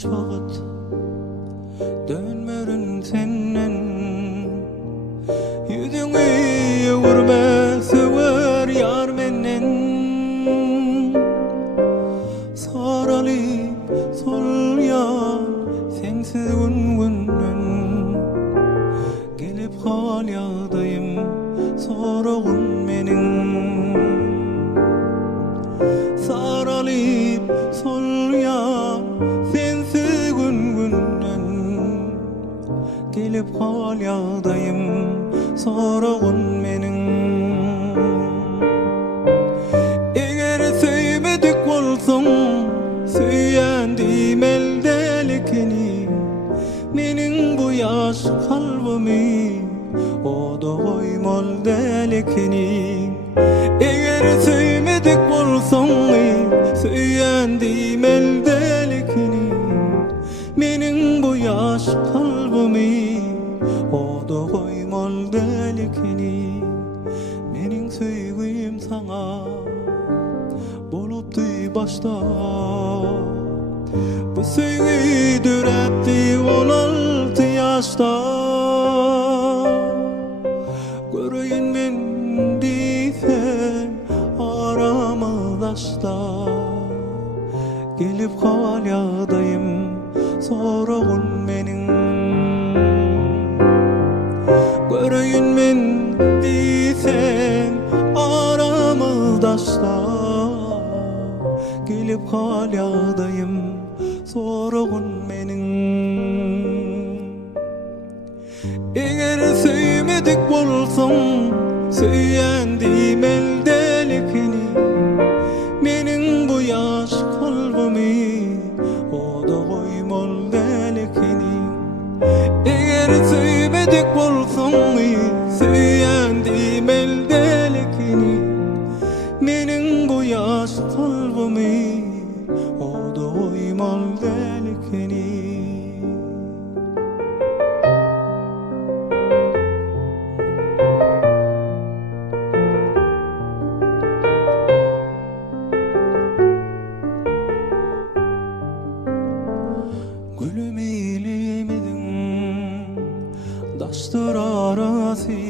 hiç vakit dönmörün senden. Yüzüňi ýöwürme söwer ýar menden. Saralyp solýan sensiz gün-günden. Gelip hal ýagdaýym soragyn meniň. Saralyp solýan sensiz gün-günden. Gelip hal ýagdaýym soragyn meniň. Eger söýmedik bolsaň söýýändim eldelikini. Meniň bu ýaş kalbymy oda goýmal delikini. Eger söýmedik bolsaň söýýändim eldelikini. Meniň bu ýaş kalbymy oda goýmal delikini. Meniň söýgüm saňa bolupdy başda. Bu söýgü döräpdi 16 ýaşda. Göreýin men diýsem aramyzda. Gelip hal ýagdaýym soragyn meniň. Göreýin men diýsem aramyzda. Gelip hal ýagdaýym soragyn meniň. Eger söýmedik bolsaň söýýändim eldelikini. Meniň bu ýaş kalbymy oda goýmal delikini. Eger söýmedik bolsaň söýýändim eldelikini. Meniň bu ýaş kalbymy oda goýmal delikini. Gülüm eýlemediň daşlar arasy.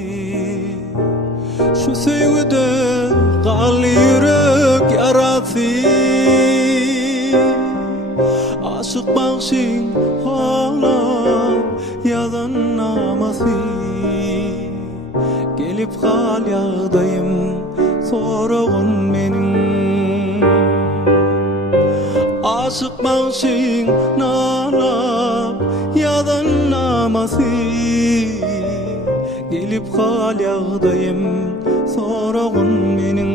Şu söýgüde galy ýürek ýarasy. Aşyk bagşyň halap ýazan namasy. Gelip hal ýagdaýym soragyn meniň. Aşyk bagşyň nalap ýazan namasy. Gelip hal ýagdaýym soragyn meniň.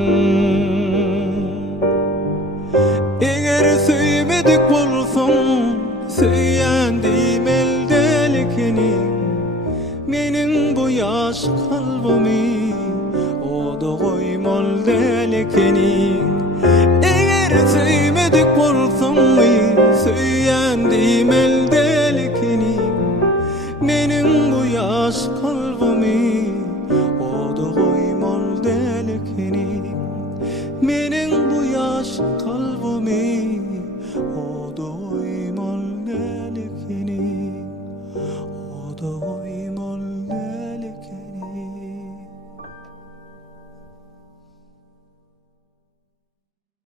Eger söýmedik bolsaň söýýändim eldelikini. Meniň bu ýaş kalbymy oda goýmal delikini.